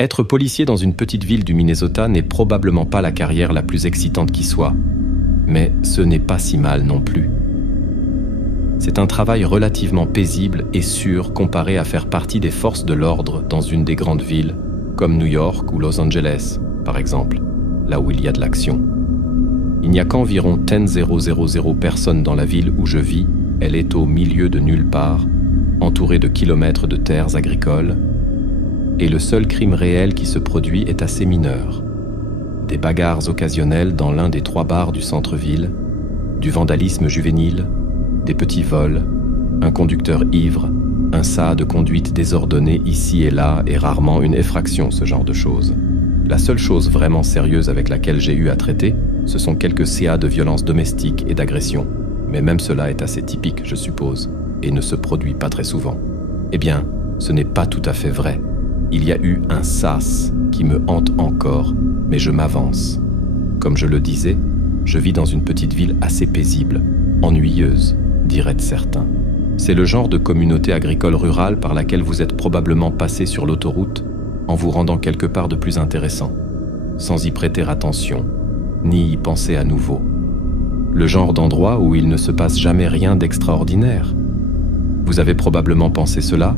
Être policier dans une petite ville du Minnesota n'est probablement pas la carrière la plus excitante qui soit, mais ce n'est pas si mal non plus. C'est un travail relativement paisible et sûr comparé à faire partie des forces de l'ordre dans une des grandes villes, comme New York ou Los Angeles, par exemple, là où il y a de l'action. Il n'y a qu'environ 10,000 personnes dans la ville où je vis, elle est au milieu de nulle part, entourée de kilomètres de terres agricoles, et le seul crime réel qui se produit est assez mineur. Des bagarres occasionnelles dans l'un des 3 bars du centre-ville, du vandalisme juvénile, des petits vols, un conducteur ivre, un cas de conduite désordonnée ici et là et rarement une effraction, ce genre de choses. La seule chose vraiment sérieuse avec laquelle j'ai eu à traiter, ce sont quelques cas de violence domestique et d'agression. Mais même cela est assez typique, je suppose, et ne se produit pas très souvent. Eh bien, ce n'est pas tout à fait vrai. Il y a eu un sas qui me hante encore, mais je m'avance. Comme je le disais, je vis dans une petite ville assez paisible, ennuyeuse, diraient certains. C'est le genre de communauté agricole rurale par laquelle vous êtes probablement passé sur l'autoroute en vous rendant quelque part de plus intéressant, sans y prêter attention, ni y penser à nouveau. Le genre d'endroit où il ne se passe jamais rien d'extraordinaire. Vous avez probablement pensé cela,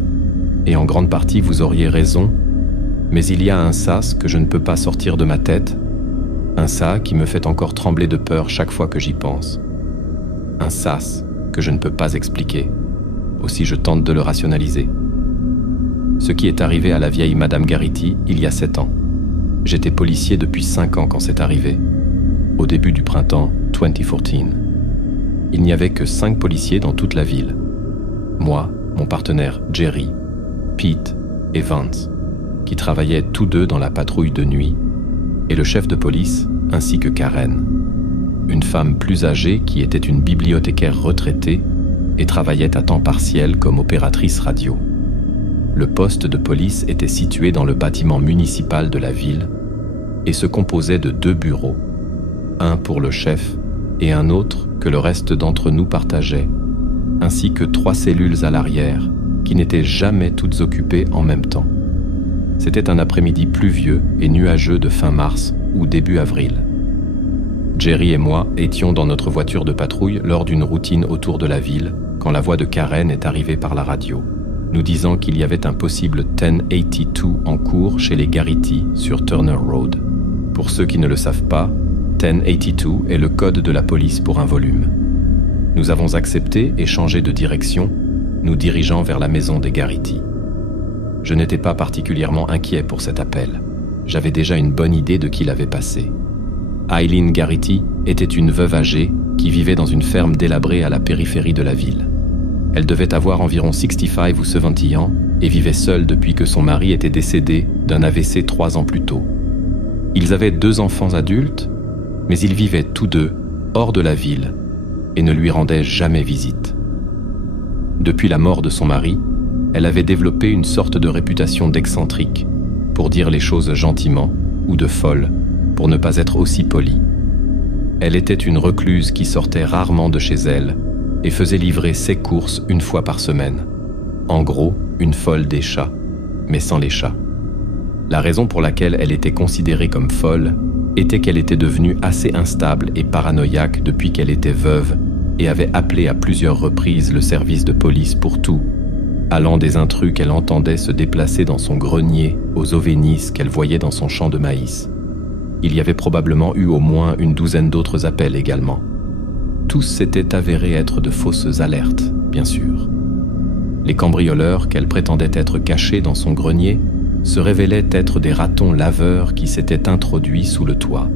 et en grande partie vous auriez raison, mais il y a un sas que je ne peux pas sortir de ma tête, un ça qui me fait encore trembler de peur chaque fois que j'y pense. Un sas que je ne peux pas expliquer, aussi je tente de le rationaliser. Ce qui est arrivé à la vieille Madame Garrity il y a 7 ans. J'étais policier depuis 5 ans quand c'est arrivé, au début du printemps 2014. Il n'y avait que 5 policiers dans toute la ville. Moi, mon partenaire Jerry, Pete et Vance, qui travaillaient tous deux dans la patrouille de nuit, et le chef de police, ainsi que Karen, une femme plus âgée qui était une bibliothécaire retraitée et travaillait à temps partiel comme opératrice radio. Le poste de police était situé dans le bâtiment municipal de la ville et se composait de 2 bureaux, un pour le chef et un autre que le reste d'entre nous partageait, ainsi que 3 cellules à l'arrière qui n'étaient jamais toutes occupées en même temps. C'était un après-midi pluvieux et nuageux de fin mars ou début avril. Jerry et moi étions dans notre voiture de patrouille lors d'une routine autour de la ville quand la voix de Karen est arrivée par la radio, nous disant qu'il y avait un possible 1082 en cours chez les Garrity sur Turner Road. Pour ceux qui ne le savent pas, 1082 est le code de la police pour un volume. Nous avons accepté et changé de direction, nous dirigeant vers la maison des Garrity. Je n'étais pas particulièrement inquiet pour cet appel. J'avais déjà une bonne idée de qui l'avait passé. Eileen Garrity était une veuve âgée qui vivait dans une ferme délabrée à la périphérie de la ville. Elle devait avoir environ 65 ou 70 ans et vivait seule depuis que son mari était décédé d'un AVC 3 ans plus tôt. Ils avaient 2 enfants adultes, mais ils vivaient tous deux hors de la ville et ne lui rendaient jamais visite. Depuis la mort de son mari, elle avait développé une sorte de réputation d'excentrique, pour dire les choses gentiment, ou de folle, pour ne pas être aussi polie. Elle était une recluse qui sortait rarement de chez elle et faisait livrer ses courses 1 fois par semaine. En gros, une folle des chats, mais sans les chats. La raison pour laquelle elle était considérée comme folle était qu'elle était devenue assez instable et paranoïaque depuis qu'elle était veuve et avait appelé à plusieurs reprises le service de police pour tout, allant des intrus qu'elle entendait se déplacer dans son grenier aux ovnis qu'elle voyait dans son champ de maïs. Il y avait probablement eu au moins une 12aine d'autres appels également. Tous s'étaient avérés être de fausses alertes, bien sûr. Les cambrioleurs qu'elle prétendait être cachés dans son grenier se révélaient être des ratons laveurs qui s'étaient introduits sous le toit.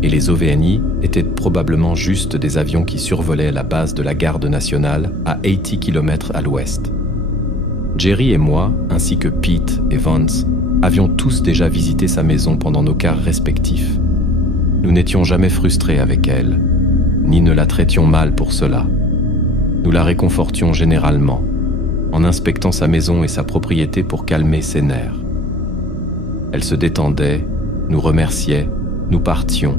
Et les OVNI étaient probablement juste des avions qui survolaient la base de la garde nationale à 80 km à l'ouest. Jerry et moi, ainsi que Pete et Vance, avions tous déjà visité sa maison pendant nos quarts respectifs. Nous n'étions jamais frustrés avec elle, ni ne la traitions mal pour cela. Nous la réconfortions généralement, en inspectant sa maison et sa propriété pour calmer ses nerfs. Elle se détendait, nous remerciait, nous partions,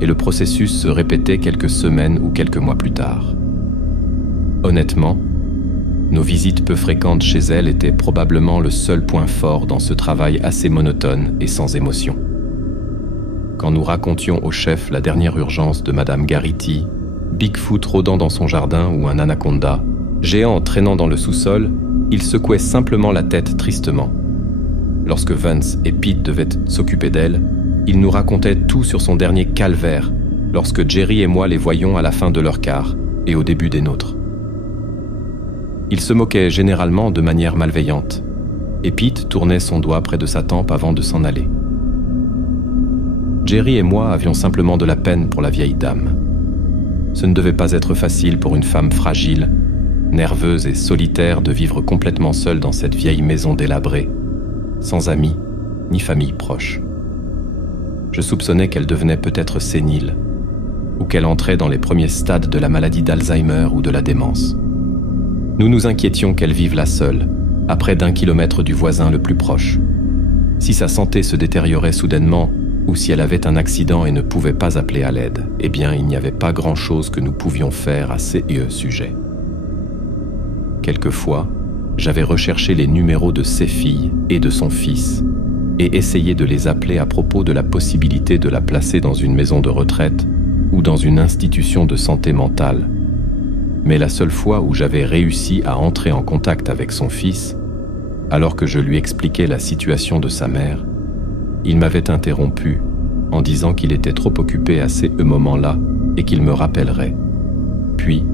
et le processus se répétait quelques semaines ou quelques mois plus tard. Honnêtement, Nos visites peu fréquentes chez elle étaient probablement le seul point fort dans ce travail assez monotone et sans émotion. Quand nous racontions au chef la dernière urgence de Madame Garrity, Bigfoot rôdant dans son jardin ou un anaconda, géant traînant dans le sous-sol, il secouait simplement la tête tristement. Lorsque Vance et Pete devaient s'occuper d'elle, il nous racontait tout sur son dernier calvaire, lorsque Jerry et moi les voyions à la fin de leur quart et au début des nôtres. Il se moquait généralement de manière malveillante, et Pete tournait son doigt près de sa tempe avant de s'en aller. Jerry et moi avions simplement de la peine pour la vieille dame. Ce ne devait pas être facile pour une femme fragile, nerveuse et solitaire de vivre complètement seule dans cette vieille maison délabrée, sans amis ni famille proche. Je soupçonnais qu'elle devenait peut-être sénile, ou qu'elle entrait dans les premiers stades de la maladie d'Alzheimer ou de la démence. Nous nous inquiétions qu'elle vive là seule, à près d'1 kilomètre du voisin le plus proche. Si sa santé se détériorait soudainement, ou si elle avait un accident et ne pouvait pas appeler à l'aide, eh bien il n'y avait pas grand-chose que nous pouvions faire à ces sujets. Quelquefois, j'avais recherché les numéros de ses filles et de son fils, et essayé de les appeler à propos de la possibilité de la placer dans une maison de retraite ou dans une institution de santé mentale. Mais la seule fois où j'avais réussi à entrer en contact avec son fils, alors que je lui expliquais la situation de sa mère, il m'avait interrompu en disant qu'il était trop occupé à ces moments-là et qu'il me rappellerait. Puis,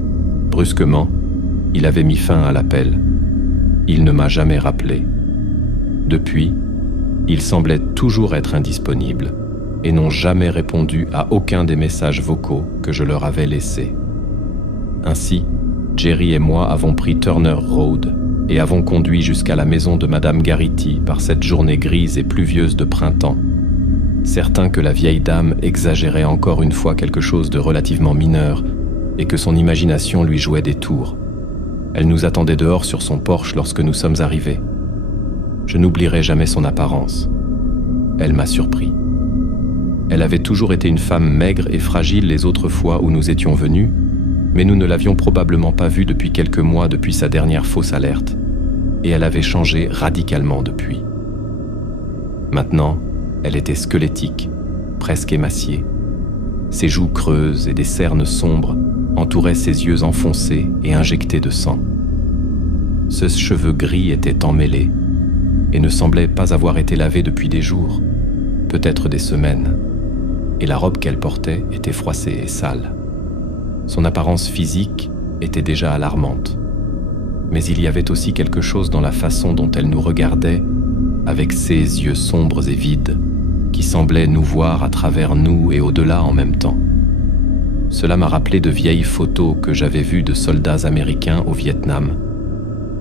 brusquement, il avait mis fin à l'appel. Il ne m'a jamais rappelé. Depuis, il semblait toujours être indisponible et n'ont jamais répondu à aucun des messages vocaux que je leur avais laissés. Ainsi, Jerry et moi avons pris Turner Road et avons conduit jusqu'à la maison de Madame Garrity par cette journée grise et pluvieuse de printemps, certain que la vieille dame exagérait encore une fois quelque chose de relativement mineur et que son imagination lui jouait des tours. Elle nous attendait dehors sur son porche lorsque nous sommes arrivés. Je n'oublierai jamais son apparence. Elle m'a surpris. Elle avait toujours été une femme maigre et fragile les autres fois où nous étions venus, mais nous ne l'avions probablement pas vue depuis quelques mois depuis sa dernière fausse alerte, et elle avait changé radicalement depuis. Maintenant, elle était squelettique, presque émaciée. Ses joues creuses et des cernes sombres entouraient ses yeux enfoncés et injectés de sang. Ses cheveux gris étaient emmêlés et ne semblaient pas avoir été lavés depuis des jours, peut-être des semaines, et la robe qu'elle portait était froissée et sale. Son apparence physique était déjà alarmante, mais il y avait aussi quelque chose dans la façon dont elle nous regardait, avec ses yeux sombres et vides, qui semblaient nous voir à travers nous et au-delà en même temps. Cela m'a rappelé de vieilles photos que j'avais vues de soldats américains au Vietnam.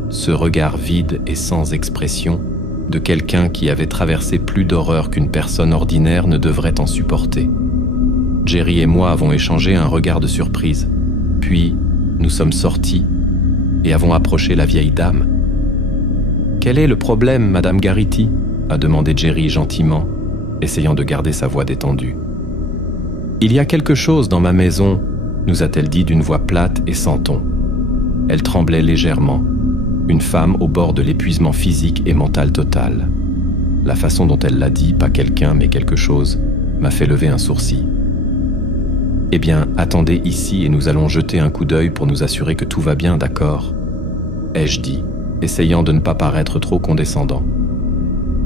Ce regard vide et sans expression de quelqu'un qui avait traversé plus d'horreur qu'une personne ordinaire ne devrait en supporter. Jerry et moi avons échangé un regard de surprise, puis nous sommes sortis et avons approché la vieille dame. « Quel est le problème, Madame Garrity ?» a demandé Jerry gentiment, essayant de garder sa voix détendue. « Il y a quelque chose dans ma maison, » nous a-t-elle dit d'une voix plate et sans ton. Elle tremblait légèrement, une femme au bord de l'épuisement physique et mental total. La façon dont elle l'a dit, pas quelqu'un mais quelque chose, m'a fait lever un sourcil. « Eh bien, attendez ici et nous allons jeter un coup d'œil pour nous assurer que tout va bien, d'accord ?» ai-je dit, essayant de ne pas paraître trop condescendant.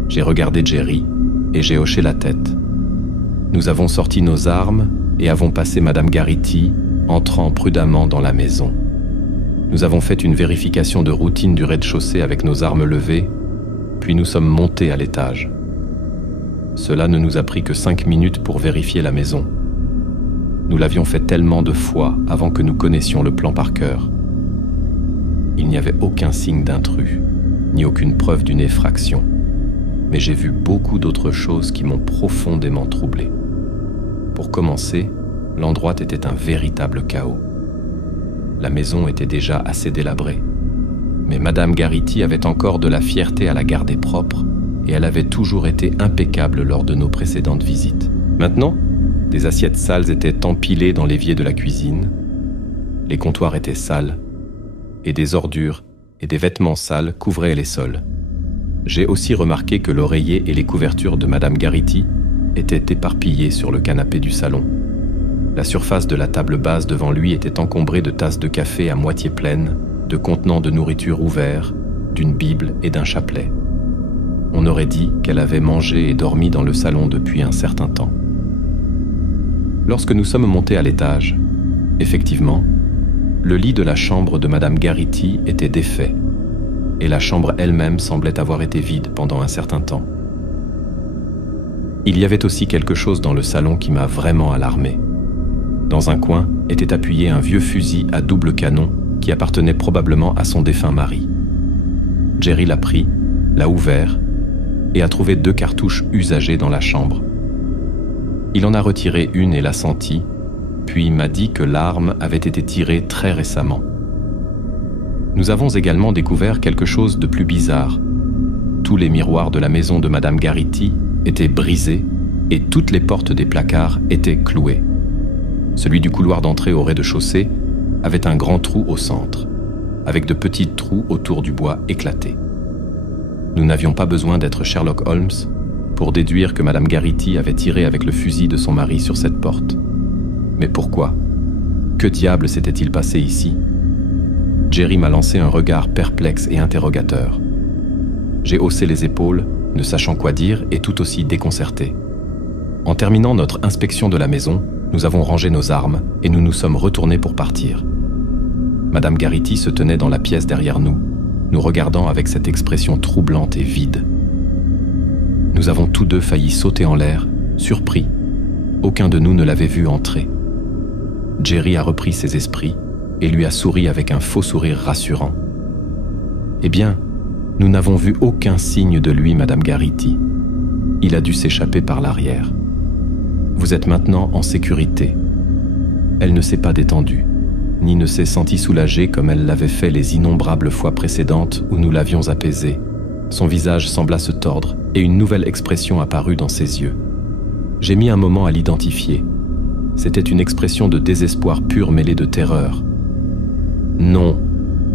J'ai regardé Jerry et j'ai hoché la tête. Nous avons sorti nos armes et avons passé Madame Garrity, entrant prudemment dans la maison. Nous avons fait une vérification de routine du rez-de-chaussée avec nos armes levées, puis nous sommes montés à l'étage. Cela ne nous a pris que 5 minutes pour vérifier la maison. Nous l'avions fait tellement de fois avant que nous connaissions le plan par cœur. Il n'y avait aucun signe d'intrus, ni aucune preuve d'une effraction. Mais j'ai vu beaucoup d'autres choses qui m'ont profondément troublé. Pour commencer, l'endroit était un véritable chaos. La maison était déjà assez délabrée. Mais Madame Garrity avait encore de la fierté à la garder propre, et elle avait toujours été impeccable lors de nos précédentes visites. Maintenant, des assiettes sales étaient empilées dans l'évier de la cuisine, les comptoirs étaient sales, et des ordures et des vêtements sales couvraient les sols. J'ai aussi remarqué que l'oreiller et les couvertures de Madame Garrity étaient éparpillés sur le canapé du salon. La surface de la table basse devant lui était encombrée de tasses de café à moitié pleines, de contenants de nourriture ouverts, d'une Bible et d'un chapelet. On aurait dit qu'elle avait mangé et dormi dans le salon depuis un certain temps. Lorsque nous sommes montés à l'étage, effectivement, le lit de la chambre de Madame Garrity était défait, et la chambre elle-même semblait avoir été vide pendant un certain temps. Il y avait aussi quelque chose dans le salon qui m'a vraiment alarmé. Dans un coin était appuyé un vieux fusil à double canon qui appartenait probablement à son défunt mari. Jerry l'a pris, l'a ouvert et a trouvé 2 cartouches usagées dans la chambre. Il en a retiré une et l'a sentie, puis m'a dit que l'arme avait été tirée très récemment. Nous avons également découvert quelque chose de plus bizarre. Tous les miroirs de la maison de Madame Garrity étaient brisés et toutes les portes des placards étaient clouées. Celui du couloir d'entrée au rez-de-chaussée avait un grand trou au centre, avec de petits trous autour du bois éclaté. Nous n'avions pas besoin d'être Sherlock Holmes pour déduire que Madame Garrity avait tiré avec le fusil de son mari sur cette porte. Mais pourquoi? Que diable s'était-il passé ici? Jerry m'a lancé un regard perplexe et interrogateur. J'ai haussé les épaules, ne sachant quoi dire et tout aussi déconcerté. En terminant notre inspection de la maison, nous avons rangé nos armes et nous nous sommes retournés pour partir. Madame Garrity se tenait dans la pièce derrière nous, nous regardant avec cette expression troublante et vide. Nous avons tous deux failli sauter en l'air, surpris. Aucun de nous ne l'avait vue entrer. Jerry a repris ses esprits et lui a souri avec un faux sourire rassurant. Eh bien, nous n'avons vu aucun signe de lui, Madame Garrity. Il a dû s'échapper par l'arrière. Vous êtes maintenant en sécurité. Elle ne s'est pas détendue, ni ne s'est sentie soulagée comme elle l'avait fait les innombrables fois précédentes où nous l'avions apaisée. Son visage sembla se tordre et une nouvelle expression apparut dans ses yeux. J'ai mis un moment à l'identifier. C'était une expression de désespoir pur mêlée de terreur. « Non »,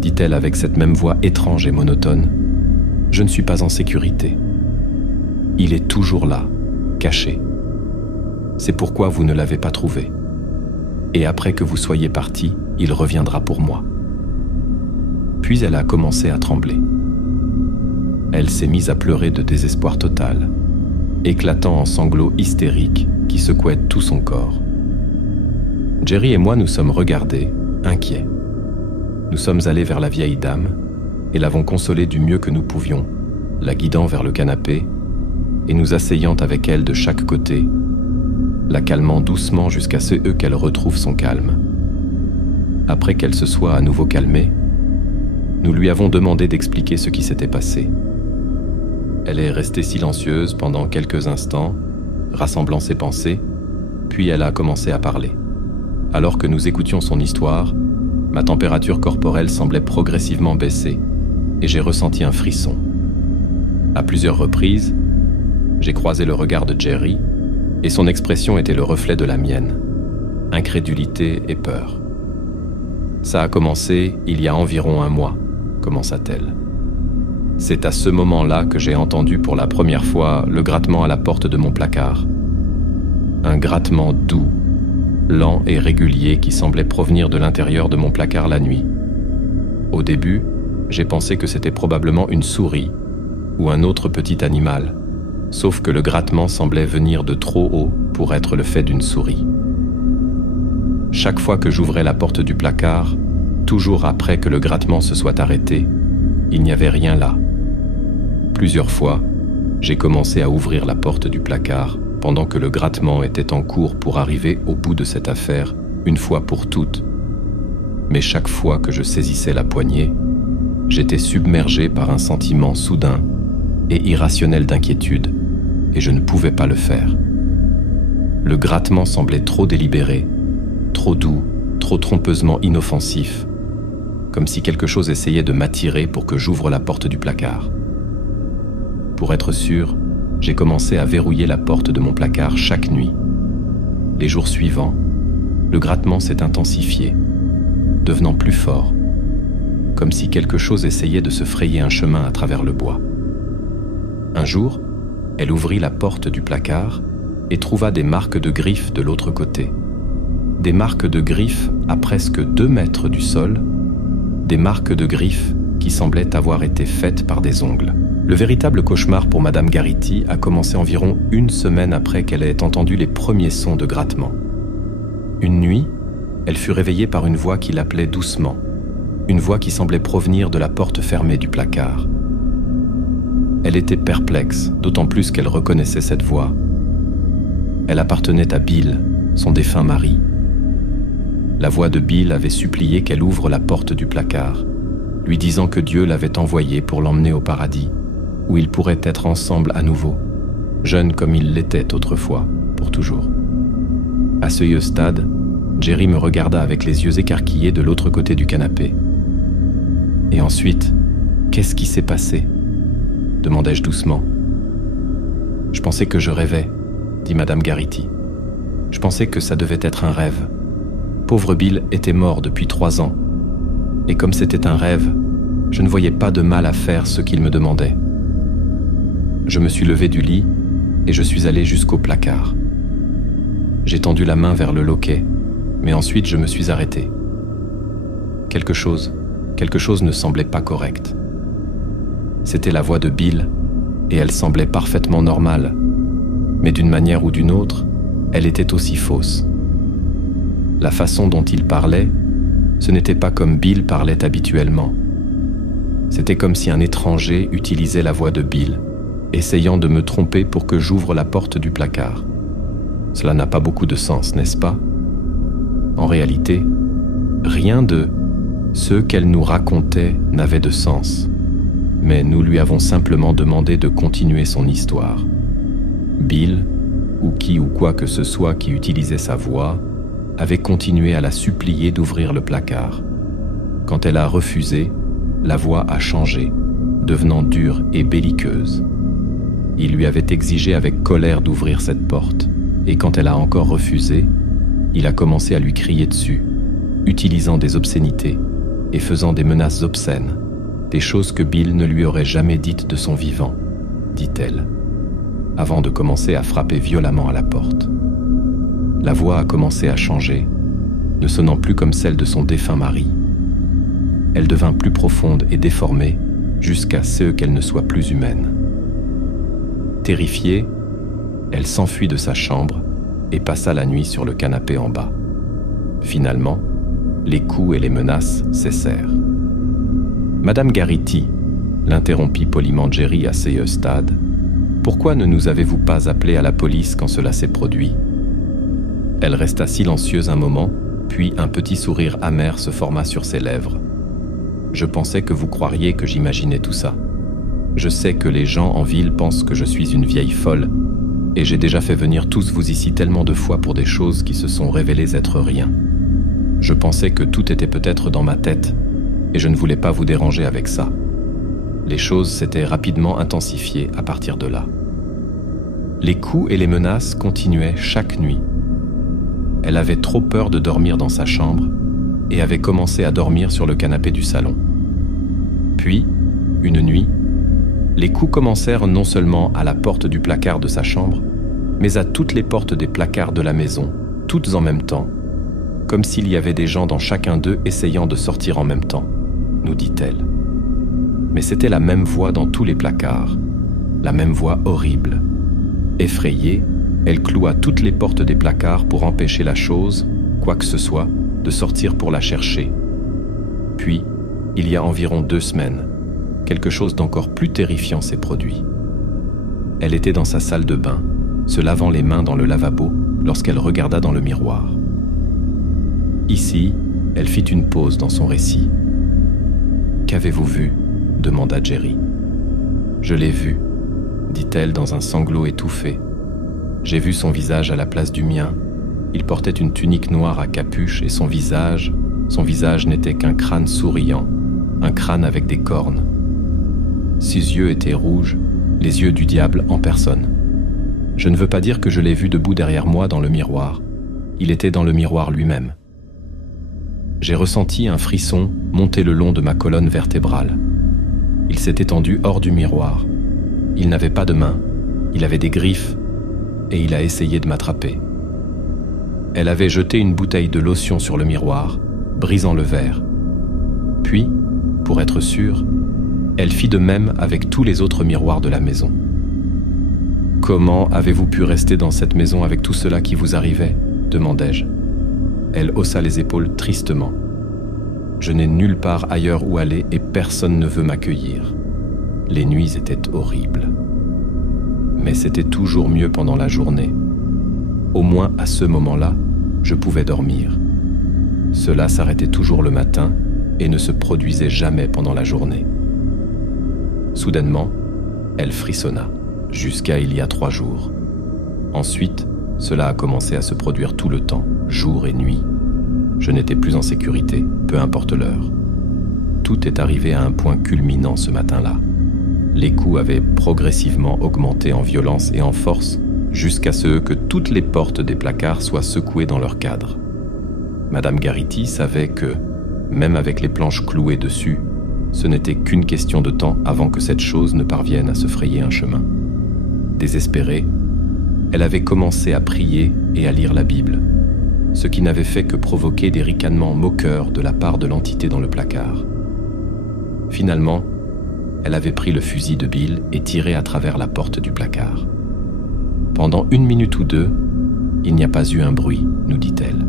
dit-elle avec cette même voix étrange et monotone, « je ne suis pas en sécurité. Il est toujours là, caché. C'est pourquoi vous ne l'avez pas trouvé. Et après que vous soyez parti, il reviendra pour moi. » Puis elle a commencé à trembler. Elle s'est mise à pleurer de désespoir total, éclatant en sanglots hystériques qui secouaient tout son corps. Jerry et moi nous sommes regardés, inquiets. Nous sommes allés vers la vieille dame et l'avons consolée du mieux que nous pouvions, la guidant vers le canapé et nous asseyant avec elle de chaque côté, la calmant doucement jusqu'à ce qu'elle retrouve son calme. Après qu'elle se soit à nouveau calmée, nous lui avons demandé d'expliquer ce qui s'était passé. Elle est restée silencieuse pendant quelques instants, rassemblant ses pensées, puis elle a commencé à parler. Alors que nous écoutions son histoire, ma température corporelle semblait progressivement baisser et j'ai ressenti un frisson. À plusieurs reprises, j'ai croisé le regard de Jerry et son expression était le reflet de la mienne, incrédulité et peur. « Ça a commencé il y a environ 1 mois », commença-t-elle. « C'est à ce moment-là que j'ai entendu pour la première fois le grattement à la porte de mon placard. Un grattement doux, lent et régulier qui semblait provenir de l'intérieur de mon placard la nuit. Au début, j'ai pensé que c'était probablement une souris ou un autre petit animal, sauf que le grattement semblait venir de trop haut pour être le fait d'une souris. Chaque fois que j'ouvrais la porte du placard, toujours après que le grattement se soit arrêté, il n'y avait rien là. Plusieurs fois, j'ai commencé à ouvrir la porte du placard pendant que le grattement était en cours pour arriver au bout de cette affaire, une fois pour toutes. Mais chaque fois que je saisissais la poignée, j'étais submergé par un sentiment soudain et irrationnel d'inquiétude, et je ne pouvais pas le faire. Le grattement semblait trop délibéré, trop doux, trop trompeusement inoffensif, comme si quelque chose essayait de m'attirer pour que j'ouvre la porte du placard. Pour être sûr, j'ai commencé à verrouiller la porte de mon placard chaque nuit. Les jours suivants, le grattement s'est intensifié, devenant plus fort, comme si quelque chose essayait de se frayer un chemin à travers le bois. Un jour, elle ouvrit la porte du placard et trouva des marques de griffes de l'autre côté. Des marques de griffes à presque 2 mètres du sol, des marques de griffes qui semblaient avoir été faites par des ongles. Le véritable cauchemar pour Madame Garity a commencé environ 1 semaine après qu'elle ait entendu les premiers sons de grattement. Une nuit, elle fut réveillée par une voix qui l'appelait doucement, une voix qui semblait provenir de la porte fermée du placard. Elle était perplexe, d'autant plus qu'elle reconnaissait cette voix. Elle appartenait à Bill, son défunt mari. La voix de Bill avait supplié qu'elle ouvre la porte du placard, lui disant que Dieu l'avait envoyé pour l'emmener au paradis, où ils pourraient être ensemble à nouveau, jeunes comme ils l'étaient autrefois, pour toujours. À ce stade, Jerry me regarda avec les yeux écarquillés de l'autre côté du canapé. « Et ensuite, qu'est-ce qui s'est passé ?» demandai-je doucement. « Je pensais que je rêvais, » dit Madame Garity. « Je pensais que ça devait être un rêve. Pauvre Bill était mort depuis 3 ans. Et comme c'était un rêve, je ne voyais pas de mal à faire ce qu'il me demandait. Je me suis levé du lit et je suis allé jusqu'au placard. J'ai tendu la main vers le loquet, mais ensuite je me suis arrêté. Quelque chose ne semblait pas correct. C'était la voix de Bill, et elle semblait parfaitement normale, mais d'une manière ou d'une autre, elle était aussi fausse. La façon dont il parlait, ce n'était pas comme Bill parlait habituellement. C'était comme si un étranger utilisait la voix de Bill, essayant de me tromper pour que j'ouvre la porte du placard. Cela n'a pas beaucoup de sens, n'est-ce pas? En réalité, rien de ce qu'elle nous racontait n'avait de sens, mais nous lui avons simplement demandé de continuer son histoire. Bill, ou qui ou quoi que ce soit qui utilisait sa voix, avait continué à la supplier d'ouvrir le placard. Quand elle a refusé, la voix a changé, devenant dure et belliqueuse. Il lui avait exigé avec colère d'ouvrir cette porte, et quand elle a encore refusé, il a commencé à lui crier dessus, utilisant des obscénités et faisant des menaces obscènes, des choses que Bill ne lui aurait jamais dites de son vivant, dit-elle, avant de commencer à frapper violemment à la porte. La voix a commencé à changer, ne sonnant plus comme celle de son défunt mari. Elle devint plus profonde et déformée jusqu'à ce qu'elle ne soit plus humaine. Terrifiée, elle s'enfuit de sa chambre et passa la nuit sur le canapé en bas. Finalement, les coups et les menaces cessèrent. « Madame Garity, » l'interrompit poliment Jerry à ce stade, « pourquoi ne nous avez-vous pas appelé à la police quand cela s'est produit ?» Elle resta silencieuse un moment, puis un petit sourire amer se forma sur ses lèvres. « Je pensais que vous croiriez que j'imaginais tout ça. Je sais que les gens en ville pensent que je suis une vieille folle, et j'ai déjà fait venir tous vous ici tellement de fois pour des choses qui se sont révélées être rien. Je pensais que tout était peut-être dans ma tête, et je ne voulais pas vous déranger avec ça. Les choses s'étaient rapidement intensifiées à partir de là. Les coups et les menaces continuaient chaque nuit. Elle avait trop peur de dormir dans sa chambre et avait commencé à dormir sur le canapé du salon. Puis, une nuit, les coups commencèrent non seulement à la porte du placard de sa chambre, mais à toutes les portes des placards de la maison, toutes en même temps, comme s'il y avait des gens dans chacun d'eux essayant de sortir en même temps, nous dit-elle. Mais c'était la même voix dans tous les placards, la même voix horrible. Effrayée, elle cloua toutes les portes des placards pour empêcher la chose, quoi que ce soit, de sortir pour la chercher. Puis, il y a environ 2 semaines, quelque chose d'encore plus terrifiant s'est produit. Elle était dans sa salle de bain, se lavant les mains dans le lavabo lorsqu'elle regarda dans le miroir. Ici, elle fit une pause dans son récit. « Qu'avez-vous vu ?» demanda Jerry. « Je l'ai vu, » dit-elle dans un sanglot étouffé. « J'ai vu son visage à la place du mien. Il portait une tunique noire à capuche et son visage n'était qu'un crâne souriant, un crâne avec des cornes. Ses yeux étaient rouges, les yeux du diable en personne. Je ne veux pas dire que je l'ai vu debout derrière moi dans le miroir. Il était dans le miroir lui-même. j'ai ressenti un frisson monter le long de ma colonne vertébrale. Il s'est étendu hors du miroir. Il n'avait pas de main, il avait des griffes et il a essayé de m'attraper. Elle avait jeté une bouteille de lotion sur le miroir, brisant le verre. Puis, pour être sûre, elle fit de même avec tous les autres miroirs de la maison. « Comment avez-vous pu rester dans cette maison avec tout cela qui vous arrivait ?» demandai-je. Elle haussa les épaules tristement. « Je n'ai nulle part ailleurs où aller et personne ne veut m'accueillir. Les nuits étaient horribles. Mais c'était toujours mieux pendant la journée. Au moins à ce moment-là, je pouvais dormir. Cela s'arrêtait toujours le matin et ne se produisait jamais pendant la journée. » Soudainement, elle frissonna, jusqu'à il y a 3 jours. Ensuite, cela a commencé à se produire tout le temps, jour et nuit. Je n'étais plus en sécurité, peu importe l'heure. Tout est arrivé à un point culminant ce matin-là. Les coups avaient progressivement augmenté en violence et en force, jusqu'à ce que toutes les portes des placards soient secouées dans leur cadre. Madame Garity savait que, même avec les planches clouées dessus, ce n'était qu'une question de temps avant que cette chose ne parvienne à se frayer un chemin. Désespérée, elle avait commencé à prier et à lire la Bible, ce qui n'avait fait que provoquer des ricanements moqueurs de la part de l'entité dans le placard. Finalement, elle avait pris le fusil de Bill et tiré à travers la porte du placard. Pendant 1 minute ou 2, il n'y a pas eu un bruit, nous dit-elle.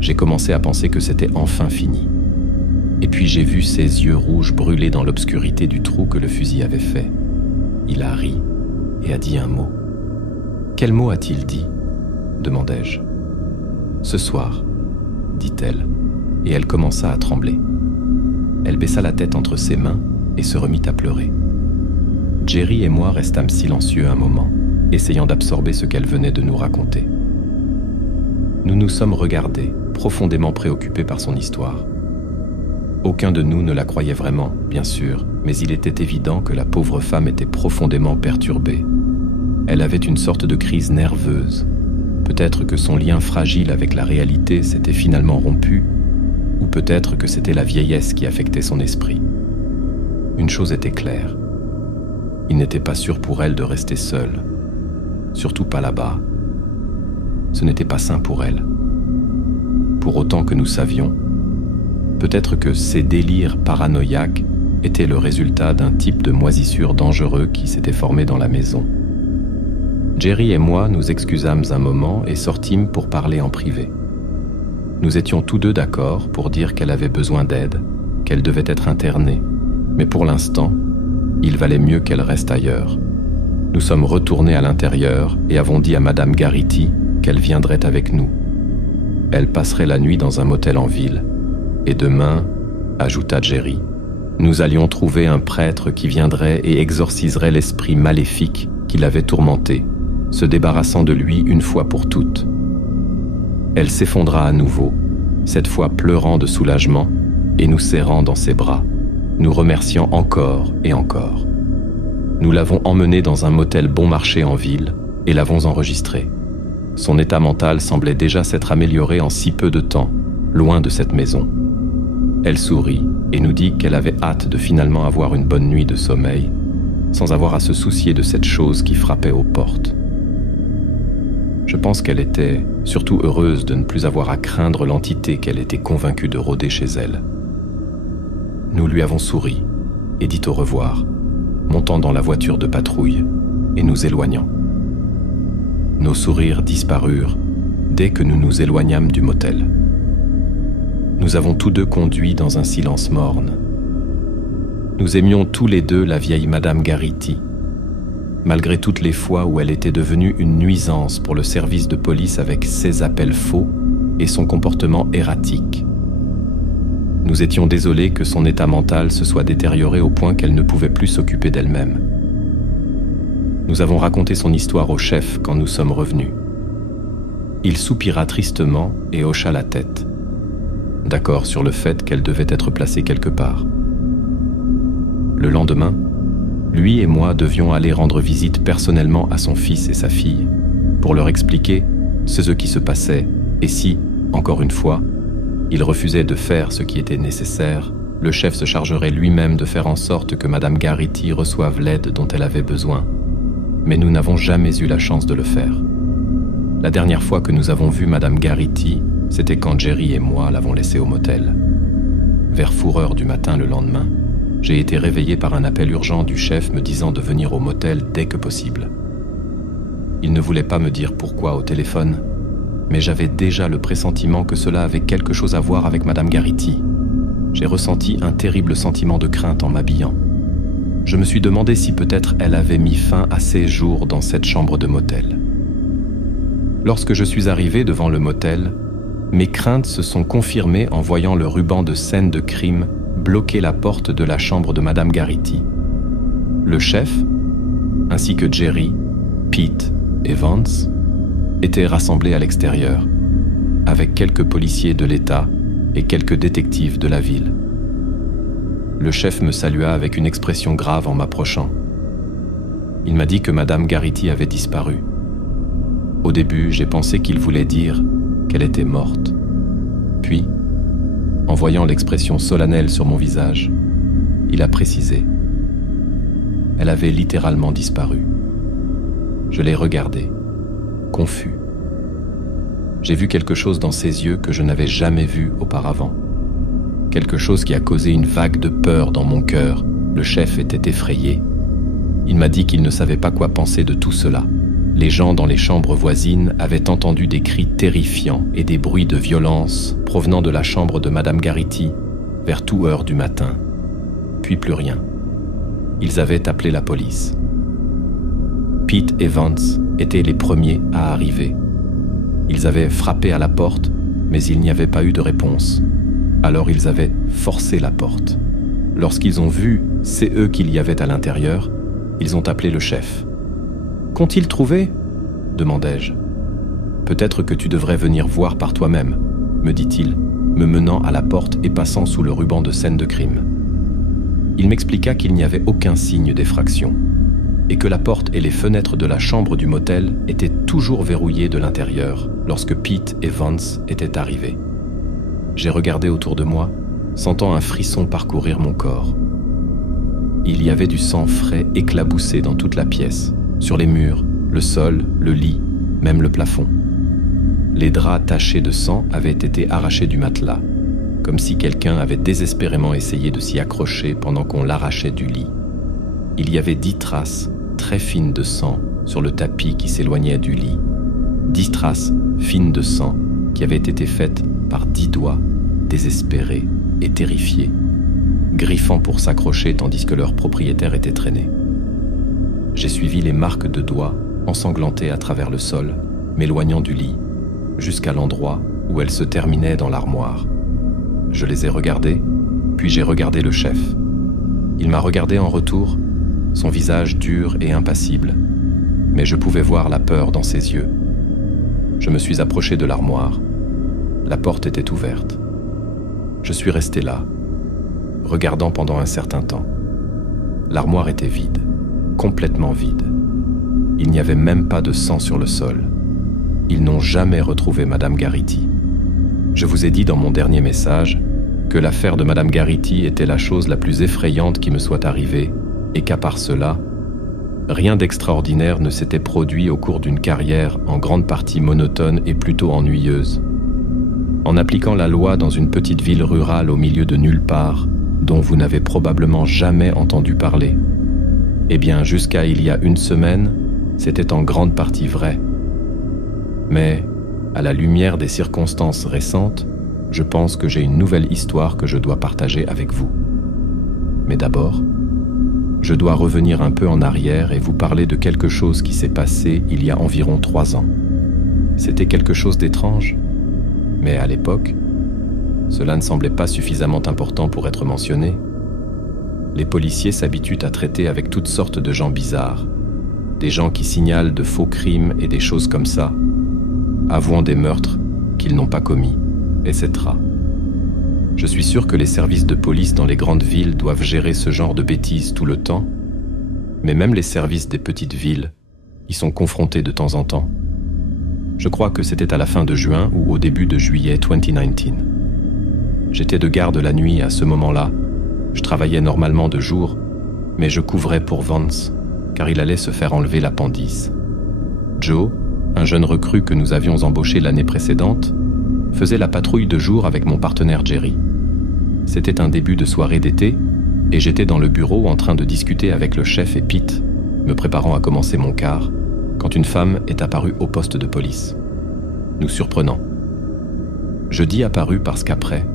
J'ai commencé à penser que c'était enfin fini. Et puis j'ai vu ses yeux rouges brûler dans l'obscurité du trou que le fusil avait fait. Il a ri et a dit un mot. « Quel mot a-t-il dit ?» demandai-je. « Ce soir, dit-elle, et elle commença à trembler. Elle baissa la tête entre ses mains et se remit à pleurer. Jerry et moi restâmes silencieux un moment, essayant d'absorber ce qu'elle venait de nous raconter. Nous nous sommes regardés, profondément préoccupés par son histoire. Aucun de nous ne la croyait vraiment, bien sûr, mais il était évident que la pauvre femme était profondément perturbée. Elle avait une sorte de crise nerveuse. Peut-être que son lien fragile avec la réalité s'était finalement rompu, ou peut-être que c'était la vieillesse qui affectait son esprit. Une chose était claire. Il n'était pas sûr pour elle de rester seule, surtout pas là-bas. Ce n'était pas sain pour elle. Pour autant que nous savions, peut-être que ces délires paranoïaques étaient le résultat d'un type de moisissure dangereux qui s'était formé dans la maison. Jerry et moi nous excusâmes un moment et sortîmes pour parler en privé. Nous étions tous deux d'accord pour dire qu'elle avait besoin d'aide, qu'elle devait être internée, mais pour l'instant, il valait mieux qu'elle reste ailleurs. Nous sommes retournés à l'intérieur et avons dit à Madame Garity qu'elle viendrait avec nous. Elle passerait la nuit dans un motel en ville, et demain, ajouta Jerry, nous allions trouver un prêtre qui viendrait et exorciserait l'esprit maléfique qui l'avait tourmenté, se débarrassant de lui une fois pour toutes. Elle s'effondra à nouveau, cette fois pleurant de soulagement et nous serrant dans ses bras, nous remerciant encore et encore. Nous l'avons emmenée dans un motel bon marché en ville et l'avons enregistrée. Son état mental semblait déjà s'être amélioré en si peu de temps, loin de cette maison. Elle sourit et nous dit qu'elle avait hâte de finalement avoir une bonne nuit de sommeil, sans avoir à se soucier de cette chose qui frappait aux portes. Je pense qu'elle était surtout heureuse de ne plus avoir à craindre l'entité qu'elle était convaincue de rôder chez elle. Nous lui avons souri et dit au revoir, montant dans la voiture de patrouille et nous éloignant. Nos sourires disparurent dès que nous nous éloignâmes du motel. Nous avons tous deux conduit dans un silence morne. Nous aimions tous les deux la vieille Madame Garity, malgré toutes les fois où elle était devenue une nuisance pour le service de police avec ses appels faux et son comportement erratique. Nous étions désolés que son état mental se soit détérioré au point qu'elle ne pouvait plus s'occuper d'elle-même. Nous avons raconté son histoire au chef quand nous sommes revenus. Il soupira tristement et hocha la tête, d'accord sur le fait qu'elle devait être placée quelque part. Le lendemain, lui et moi devions aller rendre visite personnellement à son fils et sa fille, pour leur expliquer ce qui se passait et si, encore une fois, Il refusait de faire ce qui était nécessaire. Le chef se chargerait lui-même de faire en sorte que Madame Garrity reçoive l'aide dont elle avait besoin. Mais nous n'avons jamais eu la chance de le faire. La dernière fois que nous avons vu Madame Garrity, c'était quand Jerry et moi l'avons laissée au motel. Vers 4h du matin le lendemain, j'ai été réveillé par un appel urgent du chef me disant de venir au motel dès que possible. Il ne voulait pas me dire pourquoi au téléphone, mais j'avais déjà le pressentiment que cela avait quelque chose à voir avec Madame Garrity. J'ai ressenti un terrible sentiment de crainte en m'habillant. Je me suis demandé si peut-être elle avait mis fin à ses jours dans cette chambre de motel. Lorsque je suis arrivé devant le motel, mes craintes se sont confirmées en voyant le ruban de scène de crime bloquer la porte de la chambre de Madame Garrity. Le chef, ainsi que Jerry, Pete et Vance, étaient rassemblés à l'extérieur, avec quelques policiers de l'État et quelques détectives de la ville. Le chef me salua avec une expression grave en m'approchant. Il m'a dit que Madame Garrity avait disparu. Au début, j'ai pensé qu'il voulait dire qu'elle était morte. Puis, en voyant l'expression solennelle sur mon visage, il a précisé. Elle avait littéralement disparu. Je l'ai regardée, confus. J'ai vu quelque chose dans ses yeux que je n'avais jamais vu auparavant. Quelque chose qui a causé une vague de peur dans mon cœur. Le chef était effrayé. Il m'a dit qu'il ne savait pas quoi penser de tout cela. Les gens dans les chambres voisines avaient entendu des cris terrifiants et des bruits de violence provenant de la chambre de Madame Garrity vers 2h du matin. Puis plus rien. Ils avaient appelé la police. Pete et Vance étaient les premiers à arriver. Ils avaient frappé à la porte, mais il n'y avait pas eu de réponse. Alors ils avaient forcé la porte. Lorsqu'ils ont vu c'est eux qu'il y avait à l'intérieur, ils ont appelé le chef. « Qu'ont-ils trouvé ?» demandai-je. « Peut-être que tu devrais venir voir par toi-même, » me dit-il, me menant à la porte et passant sous le ruban de scène de crime. Il m'expliqua qu'il n'y avait aucun signe d'effraction et que la porte et les fenêtres de la chambre du motel étaient toujours verrouillées de l'intérieur lorsque Pete et Vance étaient arrivés. J'ai regardé autour de moi, sentant un frisson parcourir mon corps. Il y avait du sang frais éclaboussé dans toute la pièce, sur les murs, le sol, le lit, même le plafond. Les draps tachés de sang avaient été arrachés du matelas, comme si quelqu'un avait désespérément essayé de s'y accrocher pendant qu'on l'arrachait du lit. Il y avait 10 traces très fines de sang sur le tapis qui s'éloignait du lit. 10 traces fines de sang qui avaient été faites par 10 doigts, désespérés et terrifiés, griffant pour s'accrocher tandis que leur propriétaire était traîné. J'ai suivi les marques de doigts ensanglantées à travers le sol, m'éloignant du lit, jusqu'à l'endroit où elles se terminaient dans l'armoire. Je les ai regardées, puis j'ai regardé le chef. Il m'a regardé en retour, son visage dur et impassible, mais je pouvais voir la peur dans ses yeux. Je me suis approché de l'armoire. La porte était ouverte. Je suis resté là, regardant pendant un certain temps. L'armoire était vide, complètement vide. Il n'y avait même pas de sang sur le sol. Ils n'ont jamais retrouvé Madame Garrity. Je vous ai dit dans mon dernier message que l'affaire de Madame Garrity était la chose la plus effrayante qui me soit arrivée et qu'à part cela, rien d'extraordinaire ne s'était produit au cours d'une carrière en grande partie monotone et plutôt ennuyeuse. En appliquant la loi dans une petite ville rurale au milieu de nulle part, dont vous n'avez probablement jamais entendu parler, eh bien, jusqu'à il y a une semaine, c'était en grande partie vrai. Mais, à la lumière des circonstances récentes, je pense que j'ai une nouvelle histoire que je dois partager avec vous. Mais d'abord, je dois revenir un peu en arrière et vous parler de quelque chose qui s'est passé il y a environ 3 ans. C'était quelque chose d'étrange, mais à l'époque, cela ne semblait pas suffisamment important pour être mentionné. Les policiers s'habituent à traiter avec toutes sortes de gens bizarres, des gens qui signalent de faux crimes et des choses comme ça, avouant des meurtres qu'ils n'ont pas commis, etc. Je suis sûr que les services de police dans les grandes villes doivent gérer ce genre de bêtises tout le temps, mais même les services des petites villes y sont confrontés de temps en temps. Je crois que c'était à la fin de juin ou au début de juillet 2019. J'étais de garde la nuit à ce moment-là. Je travaillais normalement de jour, mais je couvrais pour Vance, car il allait se faire enlever l'appendice. Joe, un jeune recrue que nous avions embauché l'année précédente, faisait la patrouille de jour avec mon partenaire Jerry. C'était un début de soirée d'été, et j'étais dans le bureau en train de discuter avec le chef et Pete, me préparant à commencer mon quart, quand une femme est apparue au poste de police. Nous surprenant. Je dis apparue parce qu'après,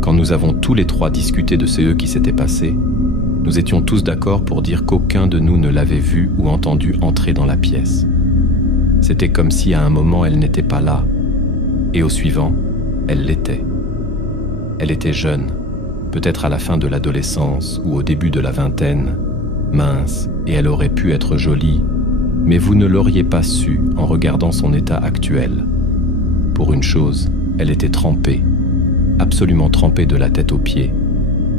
quand nous avons tous les trois discuté de ce qui s'était passé, nous étions tous d'accord pour dire qu'aucun de nous ne l'avait vue ou entendu entrer dans la pièce. C'était comme si à un moment elle n'était pas là, et au suivant, elle l'était. Elle était jeune, peut-être à la fin de l'adolescence ou au début de la vingtaine, mince, et elle aurait pu être jolie, mais vous ne l'auriez pas su en regardant son état actuel. Pour une chose, elle était trempée, absolument trempée de la tête aux pieds.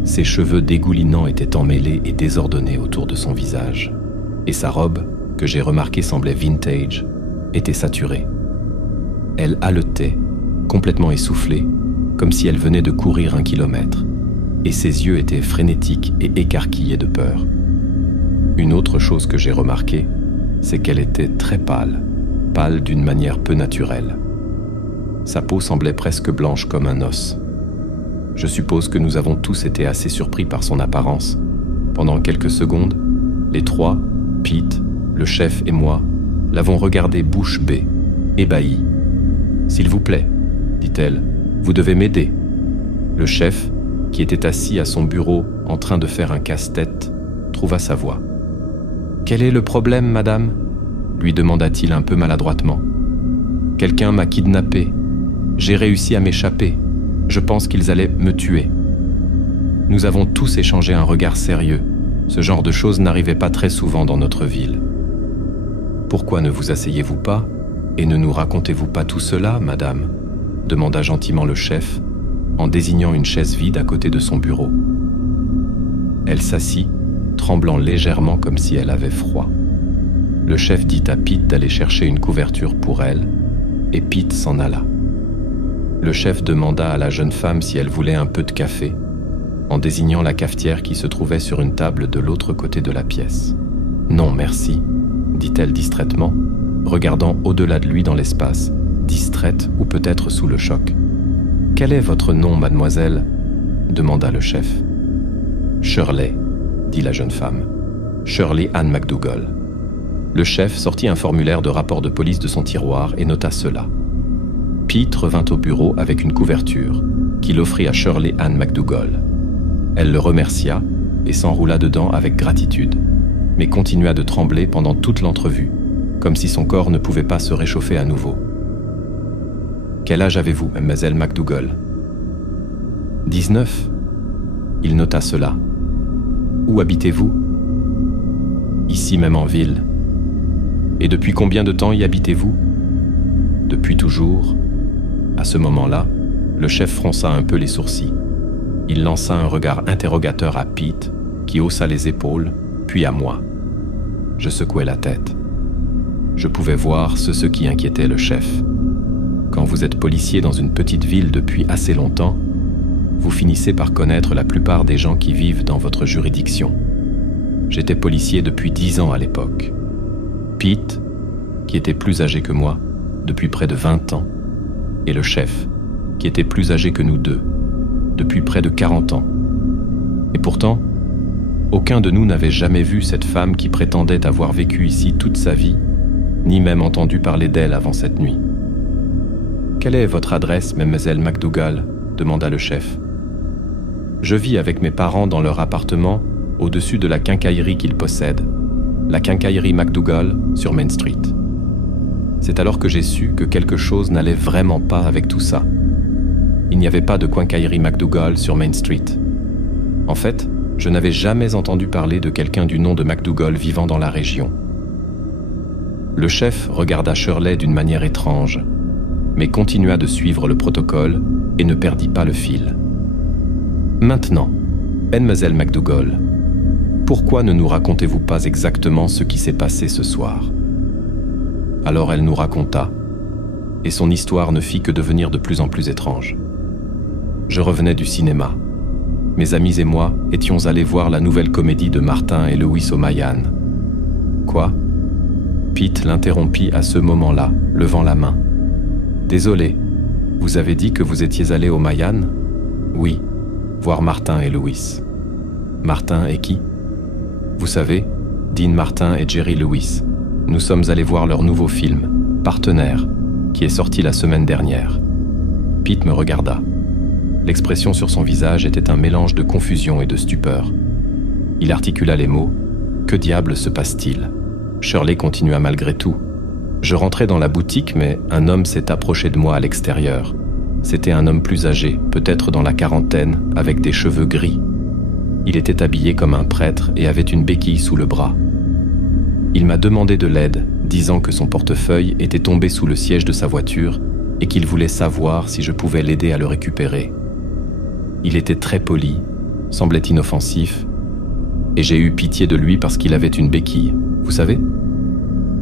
Ses cheveux dégoulinants étaient emmêlés et désordonnés autour de son visage, et sa robe, que j'ai remarqué semblait vintage, était saturée. Elle haletait, complètement essoufflée, comme si elle venait de courir 1 kilomètre, et ses yeux étaient frénétiques et écarquillés de peur. Une autre chose que j'ai remarquée, c'est qu'elle était très pâle, pâle d'une manière peu naturelle. Sa peau semblait presque blanche comme un os. Je suppose que nous avons tous été assez surpris par son apparence. Pendant quelques secondes, les trois, Pete, le chef et moi, l'avons regardée bouche bée, ébahie. « S'il vous plaît, dit-elle, vous devez m'aider. » Le chef, qui était assis à son bureau en train de faire un casse-tête, trouva sa voix. « Quel est le problème, madame ?» lui demanda-t-il un peu maladroitement. « Quelqu'un m'a kidnappé. J'ai réussi à m'échapper. Je pense qu'ils allaient me tuer. » Nous avons tous échangé un regard sérieux. Ce genre de choses n'arrivait pas très souvent dans notre ville. « Pourquoi ne vous asseyez-vous pas et ne nous racontez-vous pas tout cela, madame ?» demanda gentiment le chef, en désignant une chaise vide à côté de son bureau. Elle s'assit, tremblant légèrement comme si elle avait froid. Le chef dit à Pete d'aller chercher une couverture pour elle, et Pete s'en alla. Le chef demanda à la jeune femme si elle voulait un peu de café, en désignant la cafetière qui se trouvait sur une table de l'autre côté de la pièce. « Non, merci », dit-elle distraitement, regardant au-delà de lui dans l'espace, distraite ou peut-être sous le choc. « Quel est votre nom, mademoiselle ?» demanda le chef. « Shirley », dit la jeune femme. « Shirley Ann McDougall. » Le chef sortit un formulaire de rapport de police de son tiroir et nota cela. Pete revint au bureau avec une couverture, qu'il offrit à Shirley Ann McDougall. Elle le remercia et s'enroula dedans avec gratitude, mais continua de trembler pendant toute l'entrevue, comme si son corps ne pouvait pas se réchauffer à nouveau. « Quel âge avez-vous, mademoiselle McDougall ?»« 19. » Il nota cela. « Où habitez-vous ?»« Ici même en ville. »« Et depuis combien de temps y habitez-vous ?»« Depuis toujours. » À ce moment-là, le chef fronça un peu les sourcils. Il lança un regard interrogateur à Pete, qui haussa les épaules, puis à moi. Je secouai la tête. Je pouvais voir ce qui inquiétait le chef. Quand vous êtes policier dans une petite ville depuis assez longtemps, vous finissez par connaître la plupart des gens qui vivent dans votre juridiction. J'étais policier depuis 10 ans à l'époque. Pete, qui était plus âgé que moi, depuis près de 20 ans, et le chef, qui était plus âgé que nous deux, depuis près de 40 ans. Et pourtant, aucun de nous n'avait jamais vu cette femme qui prétendait avoir vécu ici toute sa vie, ni même entendu parler d'elle avant cette nuit. « Quelle est votre adresse, mademoiselle McDougall ?» demanda le chef. « Je vis avec mes parents dans leur appartement au-dessus de la quincaillerie qu'ils possèdent, la quincaillerie McDougall sur Main Street. » C'est alors que j'ai su que quelque chose n'allait vraiment pas avec tout ça. Il n'y avait pas de quincaillerie McDougall sur Main Street. En fait, je n'avais jamais entendu parler de quelqu'un du nom de McDougall vivant dans la région. Le chef regarda Shirley d'une manière étrange, mais continua de suivre le protocole et ne perdit pas le fil. « Maintenant, mademoiselle McDougall, pourquoi ne nous racontez-vous pas exactement ce qui s'est passé ce soir ?» Alors elle nous raconta, et son histoire ne fit que devenir de plus en plus étrange. Je revenais du cinéma. Mes amis et moi étions allés voir la nouvelle comédie de Martin et Lewis au Mayan. Quoi ? Pete l'interrompit à ce moment-là, levant la main. Désolé, vous avez dit que vous étiez allé au Mayan ? Oui, voir Martin et Lewis. Martin et qui ? Vous savez, Dean Martin et Jerry Lewis. Nous sommes allés voir leur nouveau film, Partenaire, qui est sorti la semaine dernière. Pete me regarda. L'expression sur son visage était un mélange de confusion et de stupeur. Il articula les mots « Que diable se passe-t-il » Shirley continua malgré tout. Je rentrais dans la boutique, mais un homme s'est approché de moi à l'extérieur. C'était un homme plus âgé, peut-être dans la quarantaine, avec des cheveux gris. Il était habillé comme un prêtre et avait une béquille sous le bras. Il m'a demandé de l'aide, disant que son portefeuille était tombé sous le siège de sa voiture et qu'il voulait savoir si je pouvais l'aider à le récupérer. Il était très poli, semblait inoffensif, et j'ai eu pitié de lui parce qu'il avait une béquille, vous savez ?